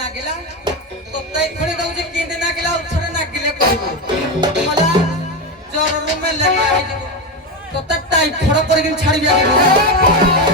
नागिला तोता खडे दउची केंदे नागिला उछरे नागिले कहबो मला जोर रूम में लगे आई तोता टाइम फड़ करके छाड़ी दिया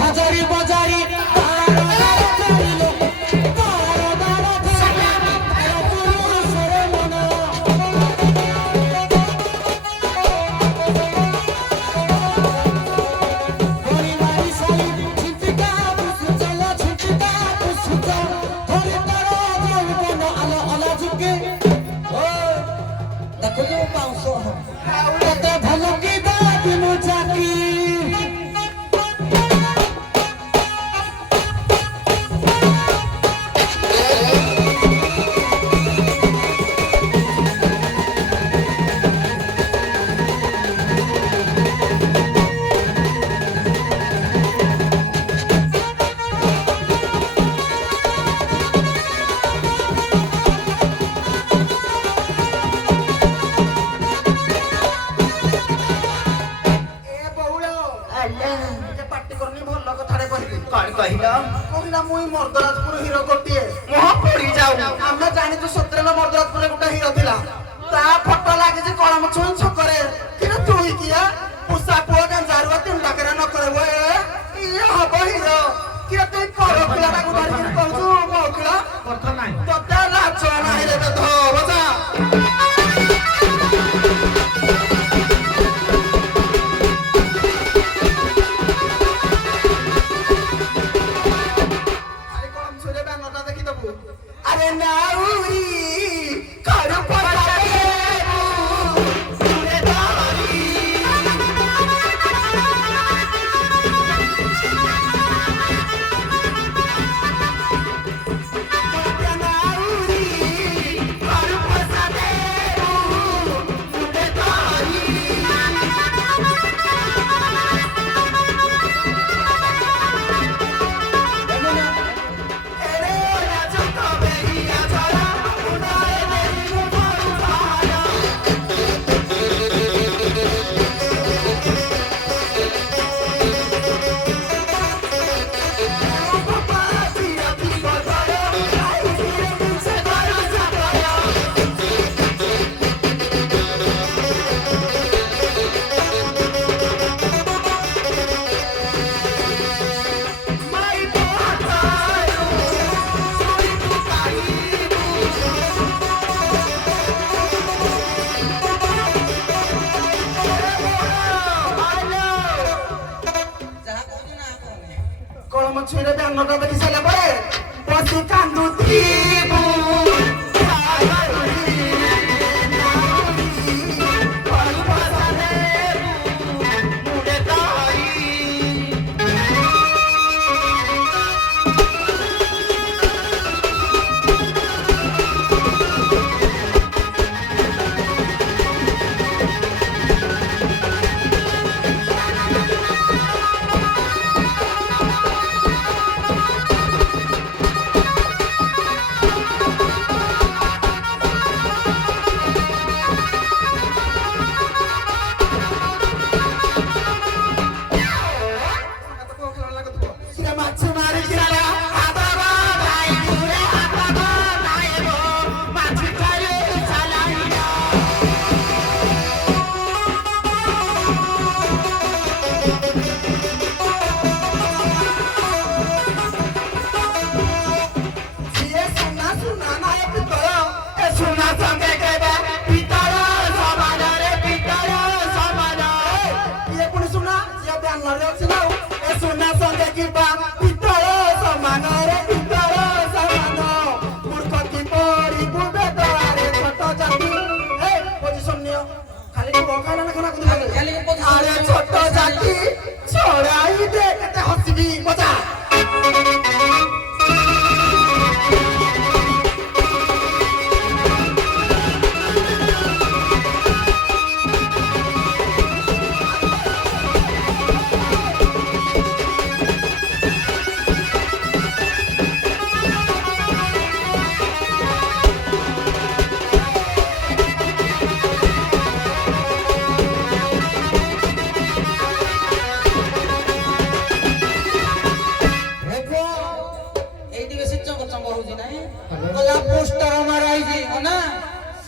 हजारी बाजारी मुई मर्दराजपुर हिरो गोटे मोह पड़ी जाऊ आमे जानी तो सतरेला मर्दराजपुर गोटे हिरो थिला ता फोटो लागे जे कलम छुई छकरे किना तुई किया पुसा पुआ गंजारुआ तीन टाकरा न करे वो ये हबो हिरो किना तुई करो पिला को धरि कहू मोखला अर्थ नाही तते लाच नाही रे बेध बजा କଳମ ଛୁଇଁରେ ବ୍ୟାନରଟା ଦେଖି ସାରିଲା ପରେ ବସି କାନ୍ଦୁଥିବୁ। ছোট জাতি ছড়াই দে কেতে হসবি মজা।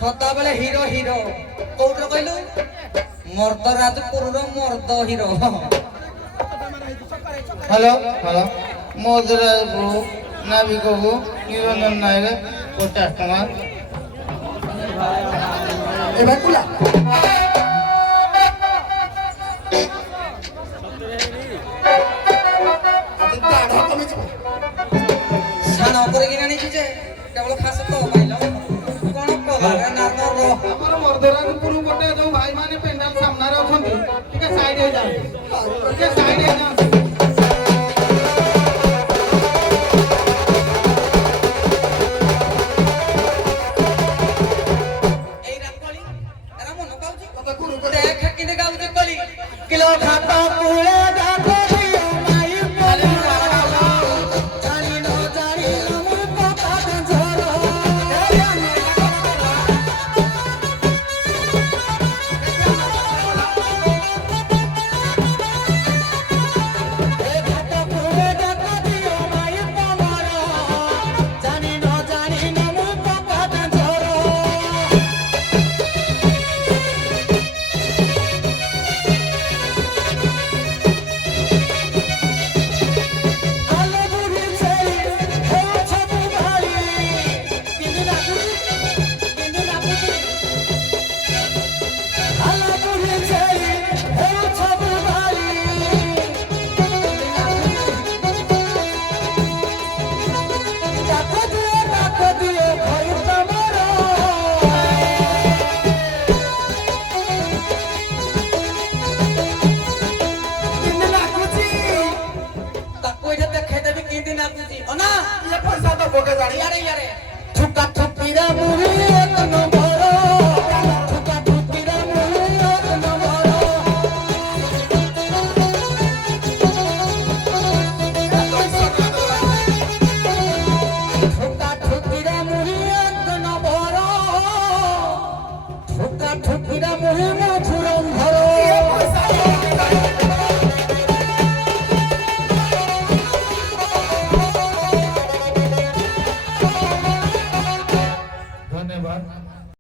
ସଦାବେଳେ ହିରୋ ହିରୋ କୋଉଠି କହିଲୁ ମର୍ଦରାଜପୁରର ମର୍ଦ ହିରୋ। হ্যালো হ্যালো মধুরাজপুর নাবিকবাবু নিরঞ্জন নায়ক 50 টাকা। এবার কুলা সান করে কিনা নিছি যে কেবল খাস তো পাইল কোন কলারে না নর আমার মধুরাজপুর পটে যে ভাই মানে পেন্ডাল সামনারে অছন্তি ଟିକେ সাইড হয়ে যাও ଟିକେ সাইড হয়ে যাও। এই রাকলি এরা মন কাউজি কথা গুরু করে দেখ কিনে গাউজি কলি কিলো খাতা পুলে দাঁত দিও মাই বলি জানি ন জানি আমার কথা ঝরো ঠুকিরা মুহি মধুরম ধর